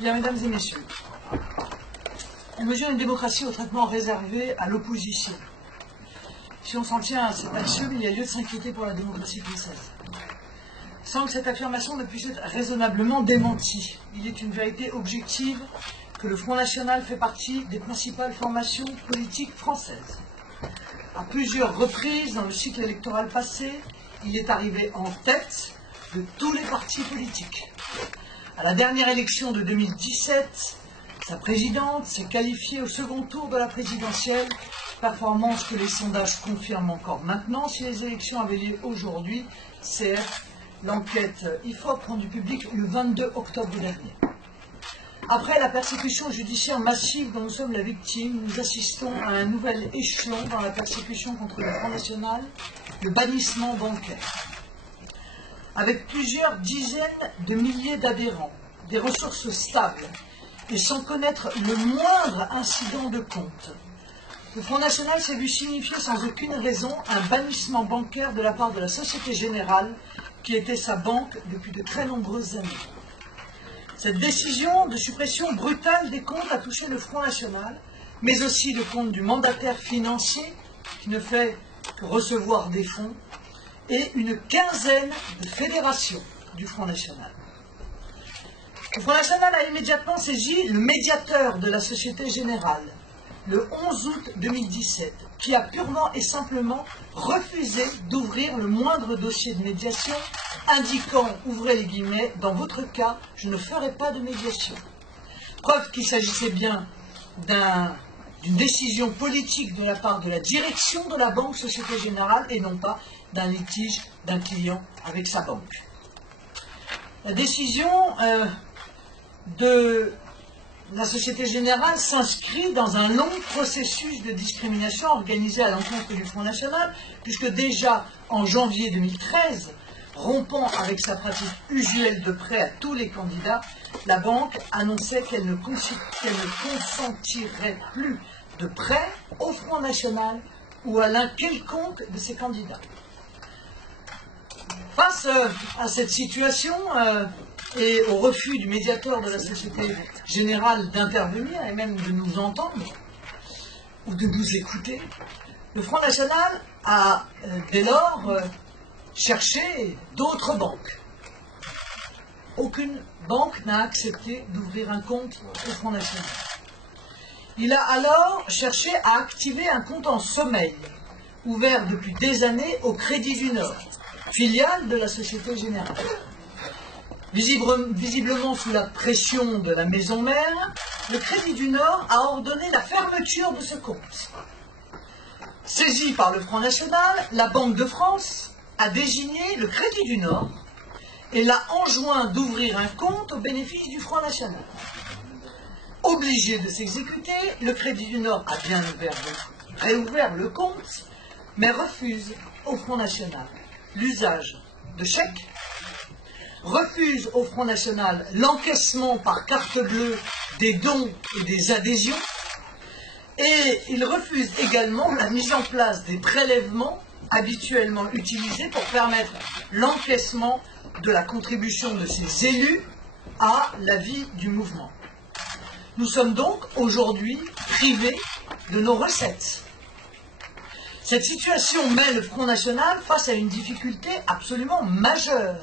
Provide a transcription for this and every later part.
Bien, mesdames et messieurs, on mesure une démocratie au traitement réservé à l'opposition. Si on s'en tient à cet axiome, il y a lieu de s'inquiéter pour la démocratie française. Sans que cette affirmation ne puisse être raisonnablement démentie, il est une vérité objective que le Front National fait partie des principales formations politiques françaises. À plusieurs reprises dans le cycle électoral passé, il est arrivé en tête de tous les partis politiques. À la dernière élection de 2017, sa présidente s'est qualifiée au second tour de la présidentielle, performance que les sondages confirment encore maintenant. Si les élections avaient lieu aujourd'hui, CF, l'enquête IFOP rendue publique le 22 octobre dernier. Après la persécution judiciaire massive dont nous sommes la victime, nous assistons à un nouvel échelon dans la persécution contre le Front National, le bannissement bancaire. Avec plusieurs dizaines de milliers d'adhérents, des ressources stables, et sans connaître le moindre incident de compte, le Front National s'est vu signifier sans aucune raison un bannissement bancaire de la part de la Société Générale, qui était sa banque depuis de très nombreuses années. Cette décision de suppression brutale des comptes a touché le Front National, mais aussi le compte du mandataire financier, qui ne fait que recevoir des fonds, et une quinzaine de fédérations du Front National. Le Front National a immédiatement saisi le médiateur de la Société Générale, le 11 août 2017, qui a purement et simplement refusé d'ouvrir le moindre dossier de médiation, indiquant, ouvrez les guillemets, dans votre cas, je ne ferai pas de médiation. Preuve qu'il s'agissait bien d'une décision politique de la part de la direction de la banque Société Générale et non pas d'un litige d'un client avec sa banque. La décision de la Société Générale s'inscrit dans un long processus de discrimination organisé à l'encontre du Front National, puisque déjà en janvier 2013, rompant avec sa pratique usuelle de prêt à tous les candidats, la banque annonçait qu'elle ne consentirait plus de prêt au Front National ou à l'un quelconque de ses candidats. Face à cette situation et au refus du médiateur de la Société Générale d'intervenir et même de nous entendre ou de nous écouter, le Front National a dès lors cherché d'autres banques. Aucune banque n'a accepté d'ouvrir un compte au Front National. Il a alors cherché à activer un compte en sommeil, ouvert depuis des années au Crédit du Nord, filiale de la Société Générale. Visiblement sous la pression de la maison mère, le Crédit du Nord a ordonné la fermeture de ce compte. Saisie par le Front National, la Banque de France a désigné le Crédit du Nord et l'a enjoint d'ouvrir un compte au bénéfice du Front National. Obligé de s'exécuter, le Crédit du Nord a bien réouvert le compte, mais refuse au Front National l'usage de chèques, refuse au Front National l'encaissement par carte bleue des dons et des adhésions, et il refuse également la mise en place des prélèvements habituellement utilisés pour permettre l'encaissement de la contribution de ses élus à la vie du mouvement. Nous sommes donc aujourd'hui privés de nos recettes. Cette situation met le Front National face à une difficulté absolument majeure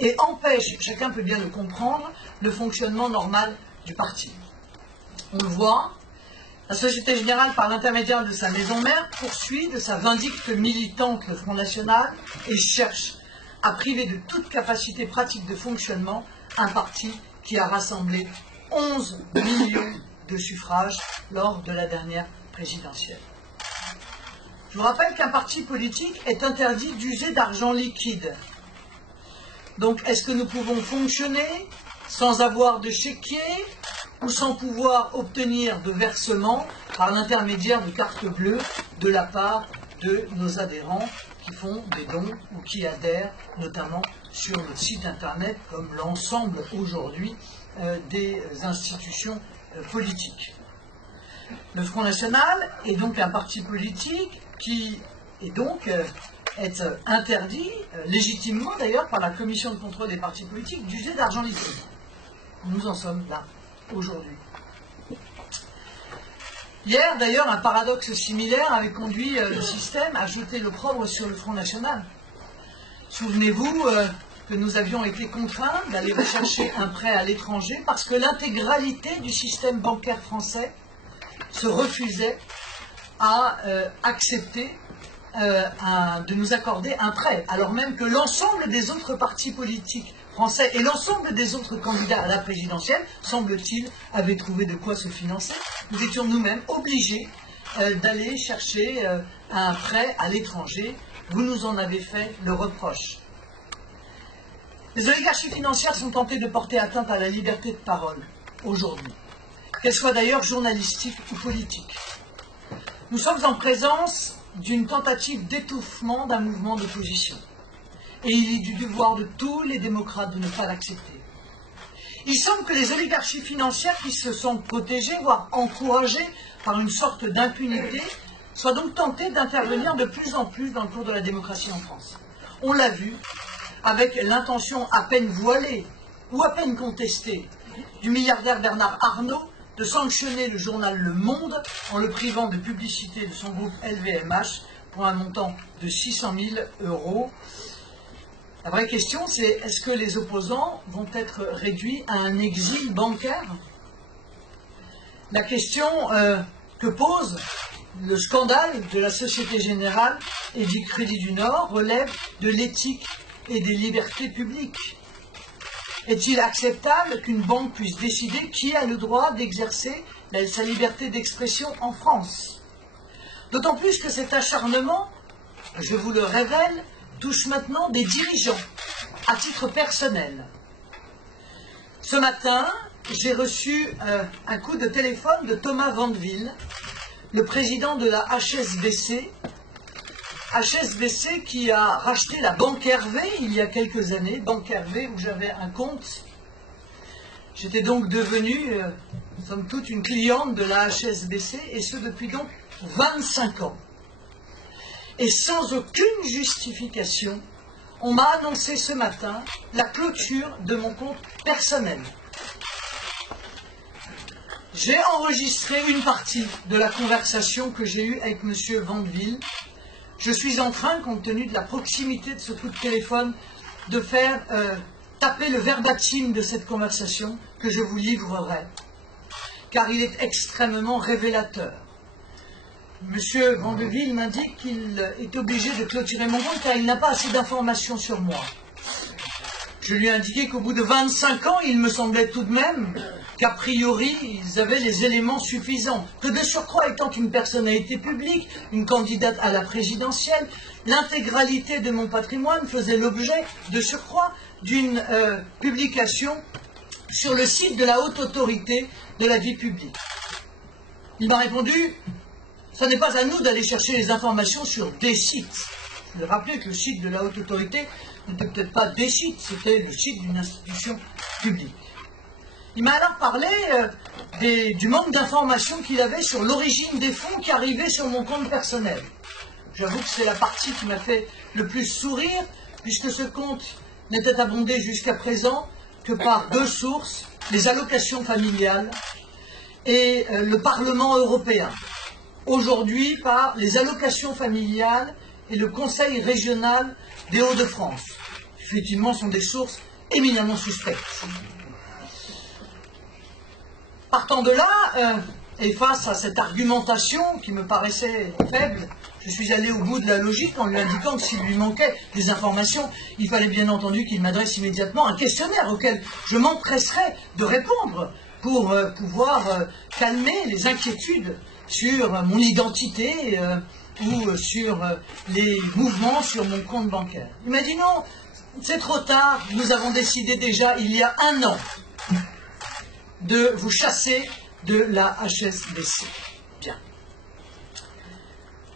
et empêche, chacun peut bien le comprendre, le fonctionnement normal du parti. On le voit, la Société Générale, par l'intermédiaire de sa maison mère, poursuit de sa vindicte militante le Front National et cherche à priver de toute capacité pratique de fonctionnement un parti qui a rassemblé 11 millions de suffrages lors de la dernière présidentielle. Je vous rappelle qu'un parti politique est interdit d'user d'argent liquide. Donc, est-ce que nous pouvons fonctionner sans avoir de chéquier ou sans pouvoir obtenir de versements par l'intermédiaire de cartes bleues de la part de nos adhérents qui font des dons ou qui adhèrent notamment sur notre site internet comme l'ensemble aujourd'hui des institutions politiques. Le Front National est donc un parti politique qui est donc interdit, légitimement d'ailleurs par la Commission de contrôle des partis politiques, d'user d'argent liquide. Nous en sommes là. aujourd'hui. Hier, d'ailleurs, un paradoxe similaire avait conduit le système à jeter l'opprobre sur le Front National. Souvenez-vous que nous avions été contraints d'aller rechercher un prêt à l'étranger parce que l'intégralité du système bancaire français se refusait à accepter de nous accorder un prêt, alors même que l'ensemble des autres partis politiques français et l'ensemble des autres candidats à la présidentielle, semble-t-il, avaient trouvé de quoi se financer. Nous étions nous-mêmes obligés d'aller chercher un prêt à l'étranger. Vous nous en avez fait le reproche. Les oligarchies financières sont tentées de porter atteinte à la liberté de parole aujourd'hui, qu'elle soit d'ailleurs journalistique ou politique. Nous sommes en présence d'une tentative d'étouffement d'un mouvement d'opposition. Et il est du devoir de tous les démocrates de ne pas l'accepter. Il semble que les oligarchies financières qui se sont protégées, voire encouragées par une sorte d'impunité, soient donc tentées d'intervenir de plus en plus dans le cours de la démocratie en France. On l'a vu avec l'intention à peine voilée ou à peine contestée du milliardaire Bernard Arnault de sanctionner le journal Le Monde en le privant de publicité de son groupe LVMH pour un montant de 600 000 €. La vraie question, c'est est-ce que les opposants vont être réduits à un exil bancaire? La question que pose le scandale de la Société Générale et du Crédit du Nord relève de l'éthique et des libertés publiques. Est-il acceptable qu'une banque puisse décider qui a le droit d'exercer sa liberté d'expression en France? D'autant plus que cet acharnement, je vous le révèle, touche maintenant des dirigeants, à titre personnel. Ce matin, j'ai reçu un coup de téléphone de Thomas Vandeville, le président de la HSBC, HSBC qui a racheté la Banque Hervé il y a quelques années, Banque Hervé où j'avais un compte. J'étais donc devenue, somme toute, une cliente de la HSBC, et ce depuis donc 25 ans. Et sans aucune justification, on m'a annoncé ce matin la clôture de mon compte personnel. J'ai enregistré une partie de la conversation que j'ai eue avec M. Vandeville. Je suis en train, compte tenu de la proximité de ce coup de téléphone, de faire taper le verbatim de cette conversation que je vous livrerai, car il est extrêmement révélateur. Monsieur Vandeville m'indique qu'il est obligé de clôturer mon compte car il n'a pas assez d'informations sur moi. Je lui ai indiqué qu'au bout de 25 ans, il me semblait tout de même qu'a priori, ils avaient les éléments suffisants. Que de surcroît, étant une personnalité publique, une candidate à la présidentielle, l'intégralité de mon patrimoine faisait l'objet, de surcroît, d'une publication sur le site de la Haute Autorité de la vie publique. Il m'a répondu: ce n'est pas à nous d'aller chercher les informations sur des sites. Je vais rappeler que le site de la Haute Autorité n'était peut-être pas des sites, c'était le site d'une institution publique. Il m'a alors parlé du manque d'informations qu'il avait sur l'origine des fonds qui arrivaient sur mon compte personnel. J'avoue que c'est la partie qui m'a fait le plus sourire, puisque ce compte n'était abondé jusqu'à présent que par deux sources, les allocations familiales et le Parlement européen. Aujourd'hui, par les allocations familiales et le Conseil régional des Hauts-de-France. Effectivement, ce sont des sources éminemment suspectes. Partant de là, et face à cette argumentation qui me paraissait faible, je suis allé au bout de la logique en lui indiquant que s'il lui manquait des informations, il fallait bien entendu qu'il m'adresse immédiatement un questionnaire auquel je m'empresserais de répondre pour pouvoir calmer les inquiétudes sur mon identité ou sur les mouvements sur mon compte bancaire. Il m'a dit non, c'est trop tard, nous avons décidé déjà il y a 1 an de vous chasser de la HSBC. Bien.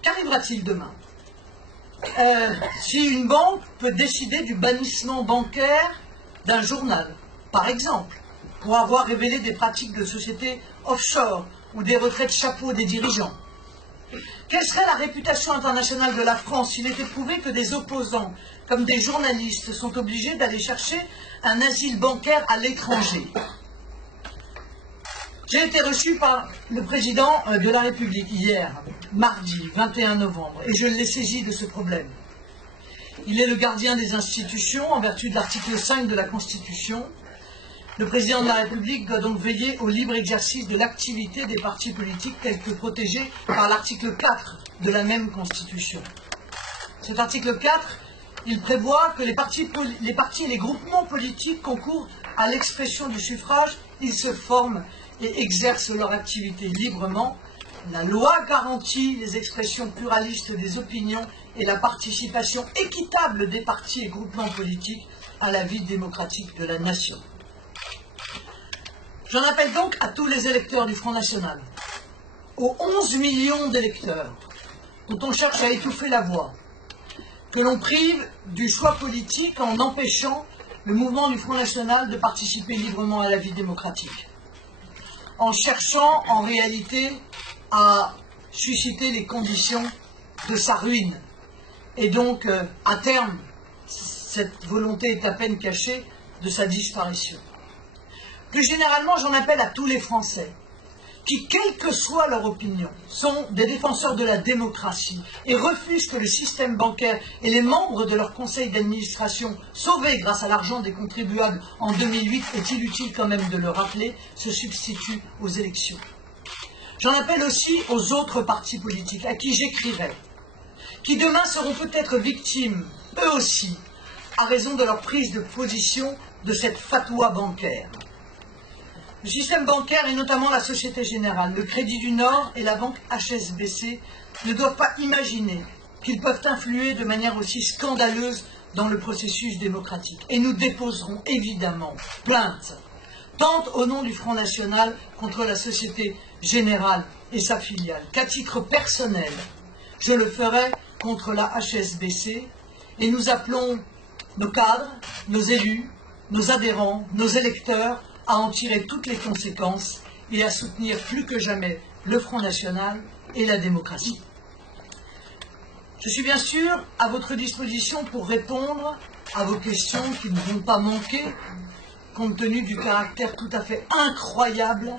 Qu'arrivera-t-il demain? Si une banque peut décider du bannissement bancaire d'un journal, par exemple, pour avoir révélé des pratiques de sociétés offshore ou des retraits de chapeau des dirigeants, quelle serait la réputation internationale de la France s'il était prouvé que des opposants, comme des journalistes, sont obligés d'aller chercher un asile bancaire à l'étranger? J'ai été reçu par le président de la République hier, mardi 21 novembre, et je l'ai saisi de ce problème. Il est le gardien des institutions en vertu de l'article 5 de la Constitution. Le président de la République doit donc veiller au libre exercice de l'activité des partis politiques tels que protégés par l'article 4 de la même Constitution. Cet article 4, il prévoit que les partis et les groupements politiques concourent à l'expression du suffrage, ils se forment et exercent leur activité librement. La loi garantit les expressions pluralistes des opinions et la participation équitable des partis et groupements politiques à la vie démocratique de la nation. J'en appelle donc à tous les électeurs du Front National, aux 11 millions d'électeurs dont on cherche à étouffer la voix, que l'on prive du choix politique en empêchant le mouvement du Front National de participer librement à la vie démocratique, en cherchant en réalité à susciter les conditions de sa ruine. Et donc, à terme, cette volonté est à peine cachée de sa disparition. Plus généralement, j'en appelle à tous les Français qui, quelle que soit leur opinion, sont des défenseurs de la démocratie et refusent que le système bancaire et les membres de leur conseil d'administration, sauvés grâce à l'argent des contribuables en 2008, est-il utile quand même de le rappeler, se substituent aux élections. J'en appelle aussi aux autres partis politiques à qui j'écrirai, qui demain seront peut-être victimes, eux aussi, à raison de leur prise de position de cette fatwa bancaire. Le système bancaire, et notamment la Société Générale, le Crédit du Nord et la banque HSBC, ne doivent pas imaginer qu'ils peuvent influer de manière aussi scandaleuse dans le processus démocratique. Et nous déposerons évidemment plainte, tant au nom du Front National contre la Société Générale et sa filiale, qu'à titre personnel, je le ferai contre la HSBC, et nous appelons nos cadres, nos élus, nos adhérents, nos électeurs, à en tirer toutes les conséquences et à soutenir plus que jamais le Front National et la démocratie. Je suis bien sûr à votre disposition pour répondre à vos questions qui ne vont pas manquer, compte tenu du caractère tout à fait incroyable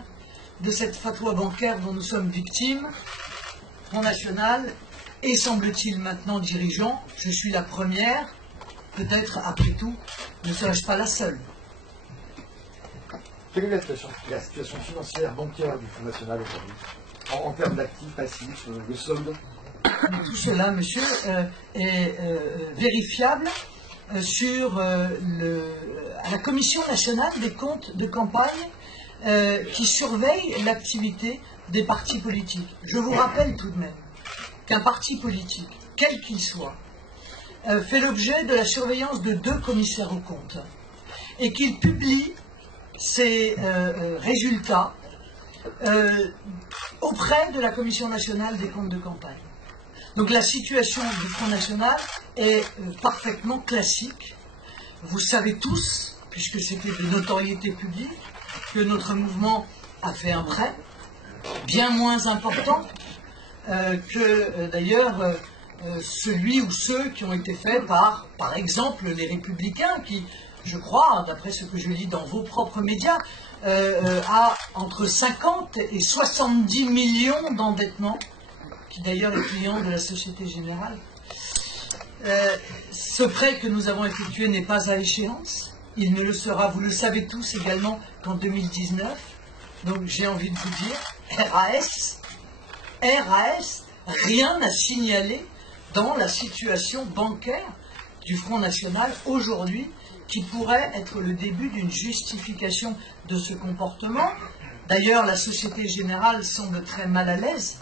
de cette fatwa bancaire dont nous sommes victimes. Front National et semble-t-il maintenant dirigeant, je suis la première, peut-être après tout, ne serais-je pas la seule. Quelle est la situation financière bancaire du Front National aujourd'hui, en termes d'actifs, passifs, le solde? Tout cela, monsieur, est vérifiable sur à la Commission nationale des comptes de campagne qui surveille l'activité des partis politiques. Je vous rappelle tout de même qu'un parti politique, quel qu'il soit, fait l'objet de la surveillance de 2 commissaires aux comptes et qu'il publie ses résultats auprès de la Commission nationale des comptes de campagne. Donc la situation du Front National est parfaitement classique. Vous savez tous, puisque c'était de notoriété publique, que notre mouvement a fait un prêt, bien moins important que d'ailleurs celui ou ceux qui ont été faits par exemple, les Républicains, qui, je crois, d'après ce que je lis dans vos propres médias, a entre 50 et 70 millions d'endettement, qui d'ailleurs est client de la Société Générale. Ce prêt que nous avons effectué n'est pas à échéance. Il ne le sera, vous le savez tous également, qu'en 2019. Donc j'ai envie de vous dire, RAS, rien à signaler dans la situation bancaire du Front National aujourd'hui, qui pourrait être le début d'une justification de ce comportement. D'ailleurs, la Société Générale semble très mal à l'aise,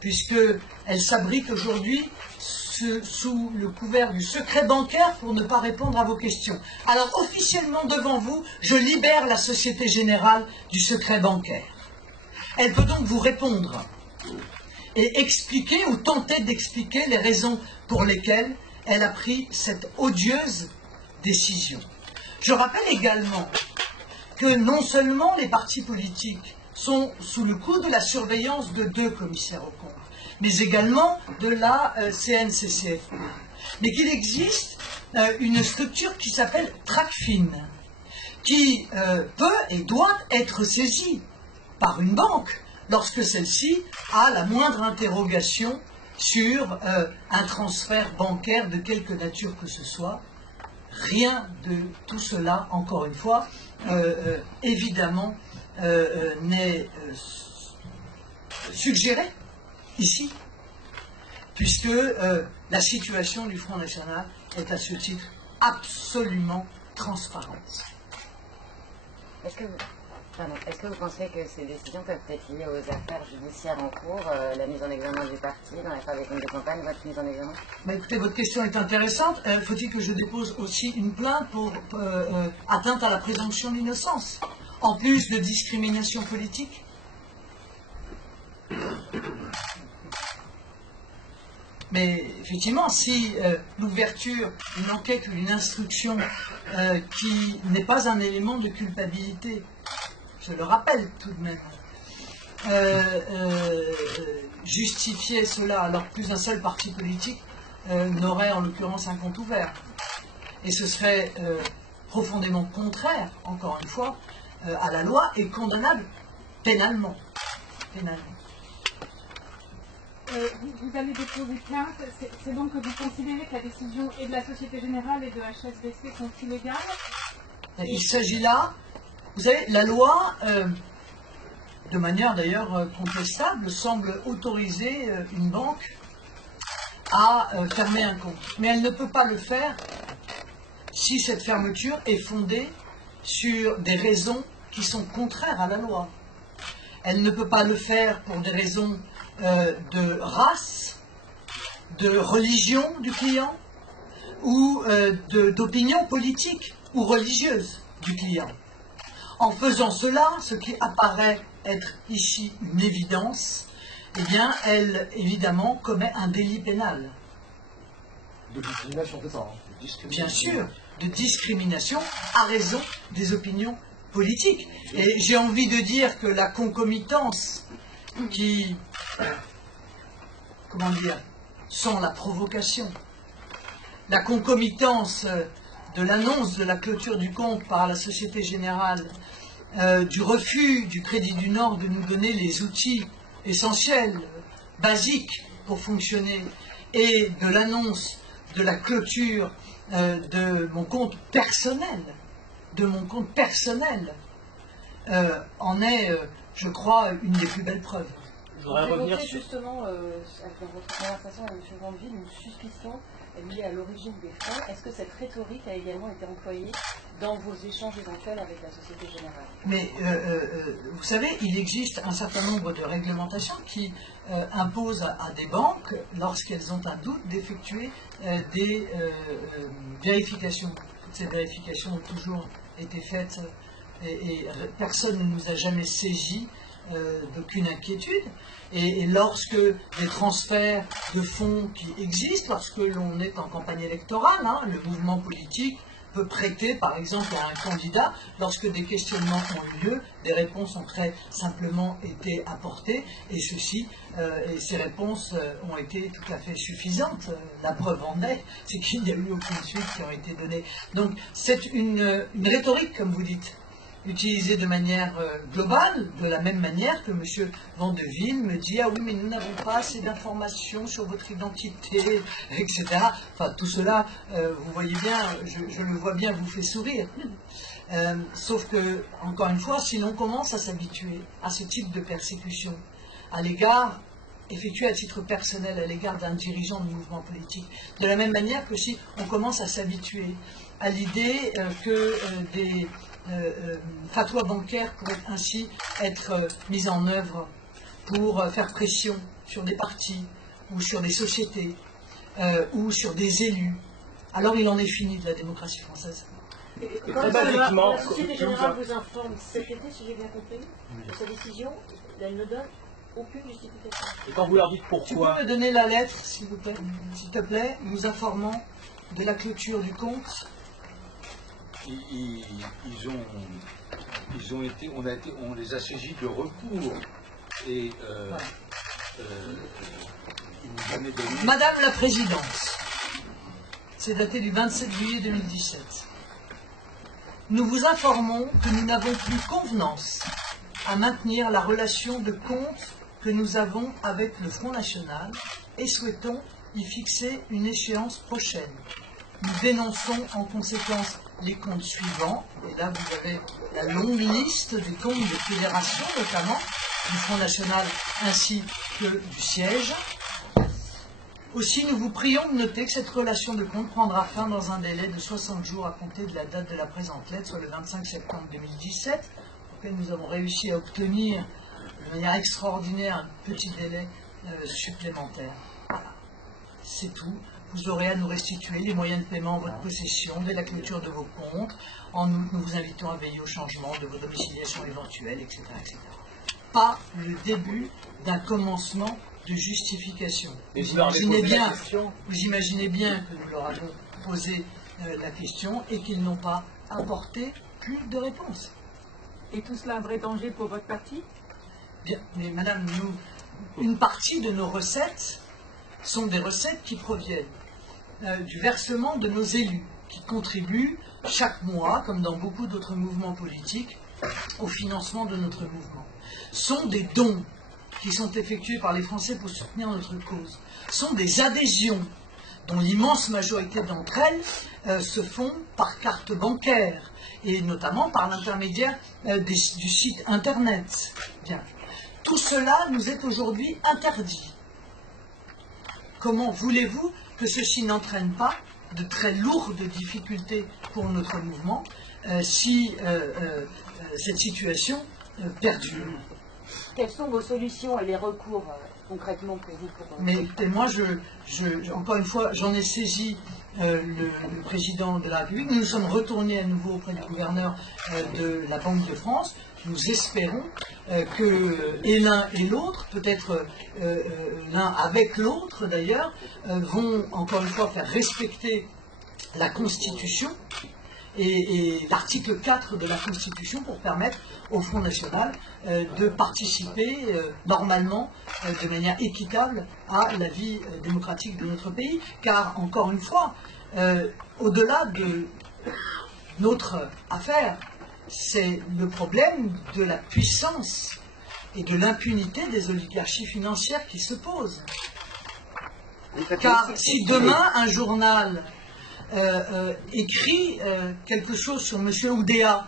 puisqu'elle s'abrite aujourd'hui sous le couvert du secret bancaire pour ne pas répondre à vos questions. Alors, officiellement devant vous, je libère la Société Générale du secret bancaire. Elle peut donc vous répondre et expliquer ou tenter d'expliquer les raisons pour lesquelles elle a pris cette odieuse décision. Je rappelle également que non seulement les partis politiques sont sous le coup de la surveillance de 2 commissaires aux comptes, mais également de la CNCCFP, mais qu'il existe une structure qui s'appelle Tracfin, qui peut et doit être saisie par une banque lorsque celle-ci a la moindre interrogation sur un transfert bancaire de quelque nature que ce soit. Rien de tout cela, encore une fois, évidemment, n'est suggéré ici, puisque la situation du Front National est à ce titre absolument transparente. Est-ce que vous pensez que ces décisions peuvent être liées aux affaires judiciaires en cours, la mise en examen du parti dans l'affaire des comptes de campagne, votre mise en examen? Écoutez, votre question est intéressante. Faut-il que je dépose aussi une plainte pour atteinte à la présomption d'innocence, en plus de discrimination politique? Mais effectivement, si l'ouverture d'une enquête ou d'une instruction qui n'est pas un élément de culpabilité, je le rappelle tout de même, justifiait cela alors que plus d'un seul parti politique n'aurait en l'occurrence un compte ouvert. Et ce serait profondément contraire, encore une fois, à la loi et condamnable pénalement. Vous allez déposer plainte, c'est donc que vous considérez que la décision et de la Société Générale et de HSBC sont illégales? Il s'agit là, vous savez, la loi, de manière d'ailleurs contestable, semble autoriser une banque à fermer un compte. Mais elle ne peut pas le faire si cette fermeture est fondée sur des raisons qui sont contraires à la loi. Elle ne peut pas le faire pour des raisons de race, de religion du client, ou d'opinion politique ou religieuse du client. En faisant cela, ce qui apparaît être ici une évidence, eh bien, elle, évidemment, commet un délit pénal. De discrimination, c'est ça, hein? Bien sûr, de discrimination à raison des opinions politiques. Et j'ai envie de dire que la concomitance qui, comment dire, sans la provocation, la concomitance de l'annonce de la clôture du compte par la Société Générale, du refus du Crédit du Nord de nous donner les outils essentiels, basiques pour fonctionner, et de l'annonce de la clôture de mon compte personnel, en est, je crois, une des plus belles preuves. Je voudrais revenir sur... sur... justement, dans votre conversation avec M. Vandeville, une suspicion liée à l'origine des fonds. Est-ce que cette rhétorique a également été employée dans vos échanges éventuels avec la Société Générale? Mais vous savez, il existe un certain nombre de réglementations qui imposent à des banques, lorsqu'elles ont un doute, d'effectuer des vérifications. Toutes ces vérifications ont toujours été faites et personne ne nous a jamais saisi d'aucune inquiétude. Et lorsque des transferts de fonds qui existent, lorsque l'on est en campagne électorale, hein, le mouvement politique peut prêter, par exemple, à un candidat, lorsque des questionnements ont eu lieu, des réponses ont très simplement été apportées, et ces réponses ont été tout à fait suffisantes. La preuve en est, c'est qu'il n'y a eu aucune suite qui a été donnée. Donc c'est une rhétorique, comme vous dites, utilisée de manière globale, de la même manière que M. Vandeville me dit « Ah oui, mais nous n'avons pas assez d'informations sur votre identité, etc. » Enfin, tout cela, vous voyez bien, je le vois bien, vous fait sourire. Sauf que, encore une fois, si l'on commence à s'habituer à ce type de persécution, à l'égard, effectué à titre personnel, à l'égard d'un dirigeant du mouvement politique, de la même manière que si on commence à s'habituer à l'idée que des fatwas bancaires pourraient ainsi être mises en œuvre pour faire pression sur des partis ou sur des sociétés ou sur des élus. Alors il en est fini de la démocratie française. Très basiquement, La Société Générale vous informe cet été, si j'ai bien compris, de sa décision, elle ne donne aucune justification. et quand vous leur dites Tu pourquoi, peux me donner la lettre, s'il te plaît, nous informant de la clôture du compte? On les a saisis de recours et ils nous avaient donné. Madame la Présidente, c'est daté du 27 juillet 2017. Nous vous informons que nous n'avons plus convenance à maintenir la relation de compte que nous avons avec le Front National et souhaitons y fixer une échéance prochaine. Nous dénonçons en conséquence les comptes suivants, et là vous avez la longue liste des comptes des fédérations, notamment du Front National ainsi que du siège. Aussi, nous vous prions de noter que cette relation de compte prendra fin dans un délai de 60 jours à compter de la date de la présente lettre, soit le 25 septembre 2017, auquel nous avons réussi à obtenir de manière extraordinaire un petit délai supplémentaire. Voilà. C'est tout. Vous aurez à nous restituer les moyens de paiement en votre possession dès la clôture de vos comptes. En outre, nous vous invitons à veiller au changement de vos domiciliations éventuelles, etc., etc. Pas le début d'un commencement de justification. Vous imaginez bien que nous leur avons posé la question et qu'ils n'ont pas apporté plus de réponse. Et tout cela un vrai danger pour votre parti? Bien, mais madame, une partie de nos recettes sont des recettes qui proviennent du versement de nos élus, qui contribuent chaque mois, comme dans beaucoup d'autres mouvements politiques, au financement de notre mouvement. Sont des dons qui sont effectués par les Français pour soutenir notre cause. Sont des adhésions dont l'immense majorité d'entre elles se font par carte bancaire et notamment par l'intermédiaire du site internet. Bien. Tout cela nous est aujourd'hui interdit. Comment voulez-vous que ceci n'entraîne pas de très lourdes difficultés pour notre mouvement si cette situation perdure? Quelles sont vos solutions et les recours concrètement pour vous Mais écoutez, moi, encore une fois, j'en ai saisi le président de la République. Nous nous sommes retournés à nouveau auprès du gouverneur de la Banque de France. Nous espérons que et l'un et l'autre, peut-être l'un avec l'autre d'ailleurs, vont encore une fois faire respecter la Constitution et l'article 4 de la Constitution pour permettre au Front National de participer normalement, de manière équitable, à la vie démocratique de notre pays. Car, encore une fois, au-delà de notre affaire, c'est le problème de la puissance et de l'impunité des oligarchies financières qui se posent. Car si demain un journal écrit quelque chose sur M. Oudéa,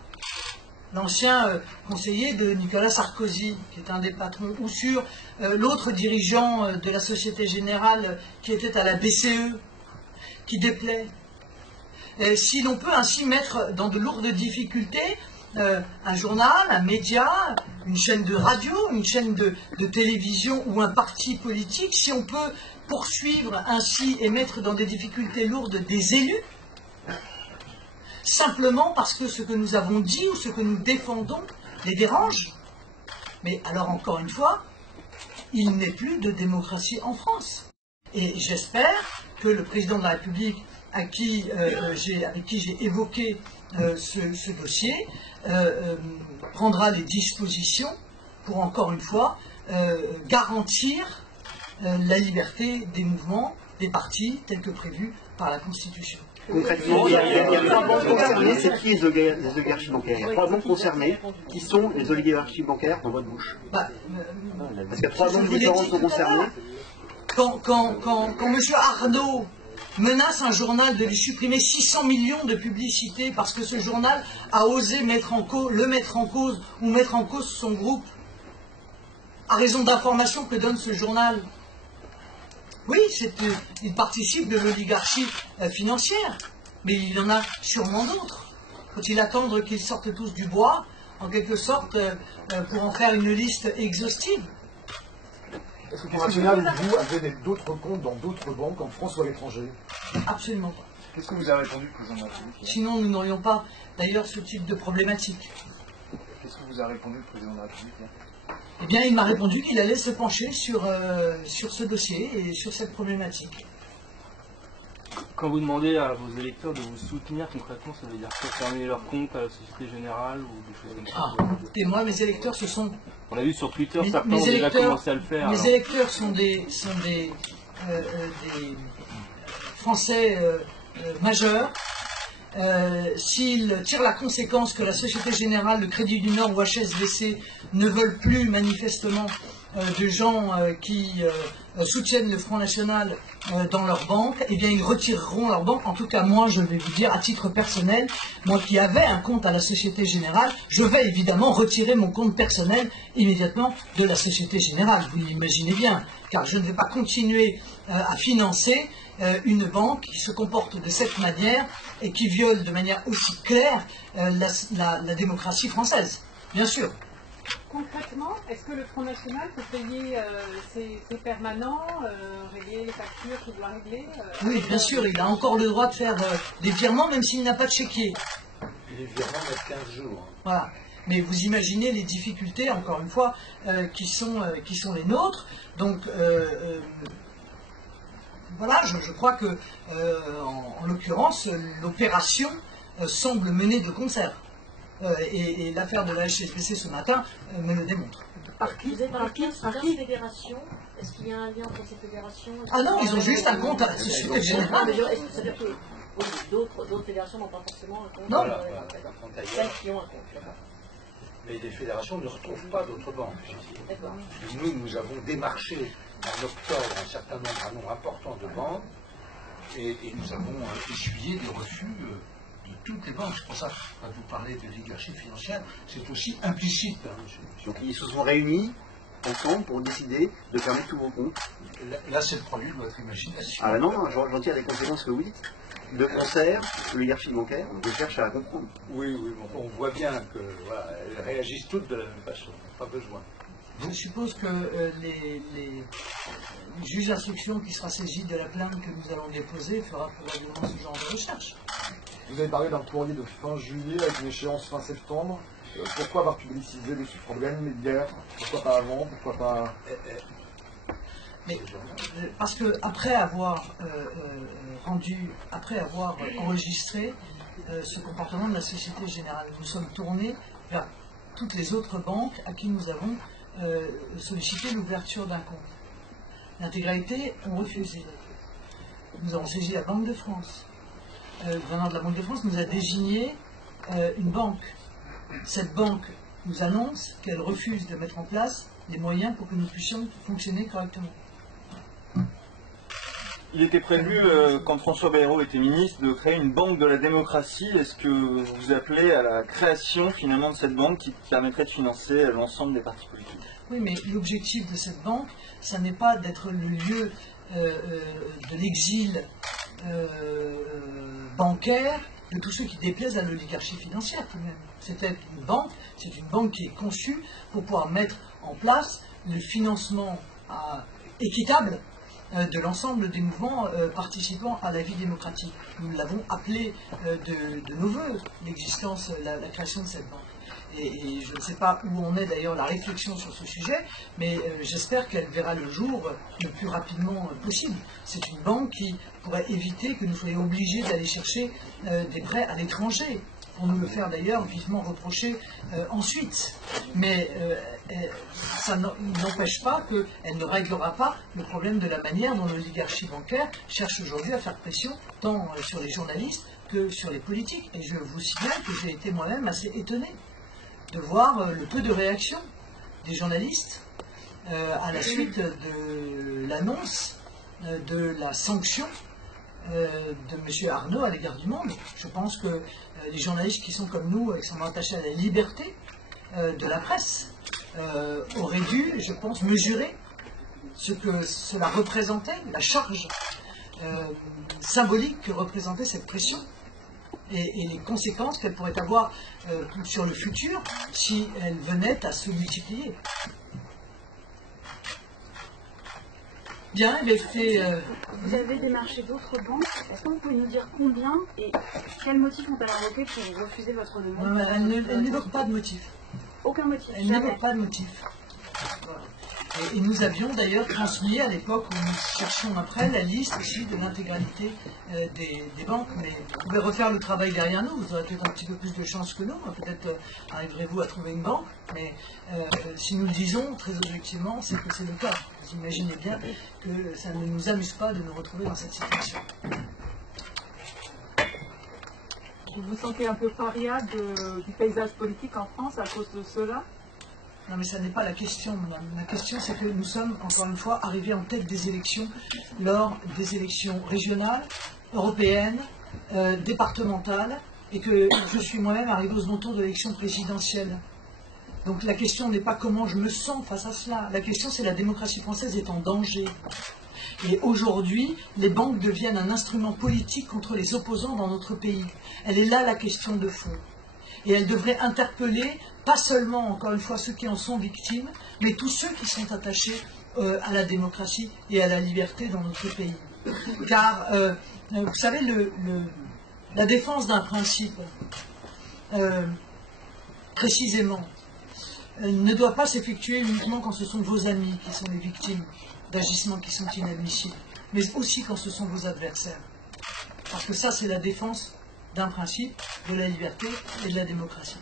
l'ancien conseiller de Nicolas Sarkozy, qui est un des patrons, ou sur l'autre dirigeant de la Société Générale qui était à la BCE, qui déplaît. Si l'on peut ainsi mettre dans de lourdes difficultés un journal, un média, une chaîne de radio, une chaîne de télévision ou un parti politique, si on peut poursuivre ainsi et mettre dans des difficultés lourdes des élus, simplement parce que ce que nous avons dit ou ce que nous défendons les dérange, mais alors encore une fois, il n'est plus de démocratie en France. Et j'espère que le président de la République avec qui j'ai évoqué ce dossier prendra les dispositions pour encore une fois garantir la liberté des mouvements, des partis, tels que prévus par la Constitution. Concrètement, il y a 3 banques concernées, c'est qui les oligarchies bancaires? Il y a 3 banques concernées, qui sont les oligarchies bancaires dans votre bouche? Parce qu'il y a 3 banques différentes sont concernées. Quand M. Arnaud menace un journal de lui supprimer 600 millions de publicités parce que ce journal a osé le mettre en cause ou mettre en cause son groupe, à raison d'informations que donne ce journal. Oui, il participe de l'oligarchie financière, mais il y en a sûrement d'autres. Faut-il attendre qu'ils sortent tous du bois, en quelque sorte, pour en faire une liste exhaustive? Est-ce que le Front National, vous, avez d'autres comptes dans d'autres banques en France ou à l'étranger? Absolument pas. Qu'est-ce que vous avez répondu, président de la République? Sinon, nous n'aurions pas, d'ailleurs, ce type de problématique. Qu'est-ce que vous a répondu, le président de la République? Eh bien, il m'a répondu qu'il allait se pencher sur ce dossier et sur cette problématique. Quand vous demandez à vos électeurs de vous soutenir, concrètement, ça veut dire quoi? Fermer leur compte à la Société Générale ou des choses comme ça? Et moi, mes électeurs, ce sont... On a vu sur Twitter, certains ont déjà commencé à le faire. Mes électeurs sont des Français majeurs s'il tire la conséquence que la Société Générale, le Crédit du Nord ou HSBC ne veulent plus manifestement de gens qui soutiennent le Front National dans leur banque, eh bien ils retireront leur banque. En tout cas, moi, je vais vous dire, à titre personnel, moi qui avais un compte à la Société Générale, je vais évidemment retirer mon compte personnel immédiatement de la Société Générale. Vous l'imaginez bien, car je ne vais pas continuer à financer une banque qui se comporte de cette manière et qui viole de manière aussi claire la démocratie française, bien sûr. Concrètement, est-ce que le Front National peut payer ses permanents, régler les factures qu'il doit régler Oui, bien sûr, il a encore le droit de faire des virements, même s'il n'a pas de chéquier. Les virements mettent 15 jours. Voilà. Mais vous imaginez les difficultés, encore une fois, qui sont les nôtres. Donc, voilà, je crois que, en l'occurrence, l'opération semble mener de concert. Et l'affaire de la HSBC ce matin me le démontre. Vous êtes dans le 15 fédérations. Est-ce qu'il y a un lien entre ces fédérations? Ah non, ils ont juste un compte à la Société Générale. C'est-à-dire que d'autres fédérations n'ont pas forcément un compte? Non. Celles qui ont un compte. Mais les fédérations ne retrouvent pas d'autres banques. Nous avons démarché en octobre un nombre important de banques et nous avons essuyé des refus de toutes les banques. C'est pour ça, quand vous parlez de leadership financière, c'est aussi implicite. Donc ils se sont réunis ensemble pour décider de fermer tous vos comptes. Là, c'est le produit de votre imagination. Ah non, j'en tire des conséquences que oui. De concert, l'oligarchie bancaire, je cherche à la comprendre. Oui, on voit bien que voilà, elles réagissent toutes de la même façon. Pas besoin. Je suppose que les juges d'instruction qui sera saisi de la plainte que nous allons déposer fera probablement ce genre de recherche. Vous avez parlé d'un courrier de fin juillet avec une échéance fin septembre. Pourquoi avoir publicisé ce problème hier? Pourquoi pas avant? Pourquoi pas... Mais, parce que après avoir enregistré ce comportement de la Société Générale, nous sommes tournés vers toutes les autres banques à qui nous avons sollicité l'ouverture d'un compte. L'intégralité ont refusé. Nous avons saisi la Banque de France. Le gouverneur de la Banque de France nous a désigné une banque. Cette banque nous annonce qu'elle refuse de mettre en place les moyens pour que nous puissions fonctionner correctement. Il était prévu, quand François Bayrou était ministre, de créer une banque de la démocratie. Est-ce que vous appelez à la création finalement de cette banque qui permettrait de financer l'ensemble des partis politiques? Oui, mais l'objectif de cette banque, ça n'est pas d'être le lieu de l'exil bancaire de tous ceux qui déplaisent à l'oligarchie financière tout de même. C'est une banque qui est conçue pour pouvoir mettre en place le financement équitable de l'ensemble des mouvements participant à la vie démocratique. Nous l'avons appelé de nos voeux, l'existence, la création de cette banque. Et je ne sais pas où on est d'ailleurs la réflexion sur ce sujet, mais j'espère qu'elle verra le jour le plus rapidement possible. C'est une banque qui pourrait éviter que nous soyons obligés d'aller chercher des prêts à l'étranger, pour nous le faire d'ailleurs vivement reprocher ensuite. Mais ça n'empêche pas qu'elle ne réglera pas le problème de la manière dont l'oligarchie bancaire cherche aujourd'hui à faire pression tant sur les journalistes que sur les politiques. Et je vous signale que j'ai été moi-même assez étonné de voir le peu de réaction des journalistes à la suite de l'annonce de la sanction de M. Arnaud à l'égard du Monde. Je pense que les journalistes qui sont comme nous, extrêmement attachés à la liberté de la presse, auraient dû, je pense, mesurer ce que cela représentait, la charge symbolique que représentait cette pression et les conséquences qu'elle pourrait avoir sur le futur si elle venait à se multiplier. Bien, écoutez... Vous avez démarché d'autres banques. Est-ce que vous pouvez nous dire combien et quels motifs ont-elles invoqué pour refuser votre demande? Elle n'évoque pas de motif. Aucun motif. Elle n'évoque pas de motif. Voilà. Et nous avions d'ailleurs transmis à l'époque où nous cherchions après la liste aussi de l'intégralité des banques, mais vous pouvez refaire le travail derrière nous, vous aurez peut-être un petit peu plus de chance que nous, peut-être arriverez-vous à trouver une banque, mais si nous le disons très objectivement, c'est que c'est le cas. Vous imaginez bien que ça ne nous amuse pas de nous retrouver dans cette situation. Vous vous sentez un peu paria du paysage politique en France à cause de cela? Non, mais ça n'est pas la question, madame. La question, c'est que nous sommes, encore une fois, arrivés en tête des élections lors des élections régionales, européennes, départementales, et que je suis moi-même arrivé au second tour de l'élection présidentielle. Donc la question n'est pas comment je me sens face à cela. La question, c'est la démocratie française est en danger. Et aujourd'hui, les banques deviennent un instrument politique contre les opposants dans notre pays. Elle est là la question de fond. Et elle devrait interpeller, pas seulement, encore une fois, ceux qui en sont victimes, mais tous ceux qui sont attachés à la démocratie et à la liberté dans notre pays. Car, vous savez, la défense d'un principe, précisément, ne doit pas s'effectuer uniquement quand ce sont vos amis qui sont les victimes d'agissements qui sont inadmissibles, mais aussi quand ce sont vos adversaires. Parce que ça, c'est la défense d'un principe, de la liberté et de la démocratie.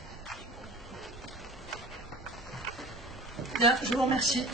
Bien, je vous remercie.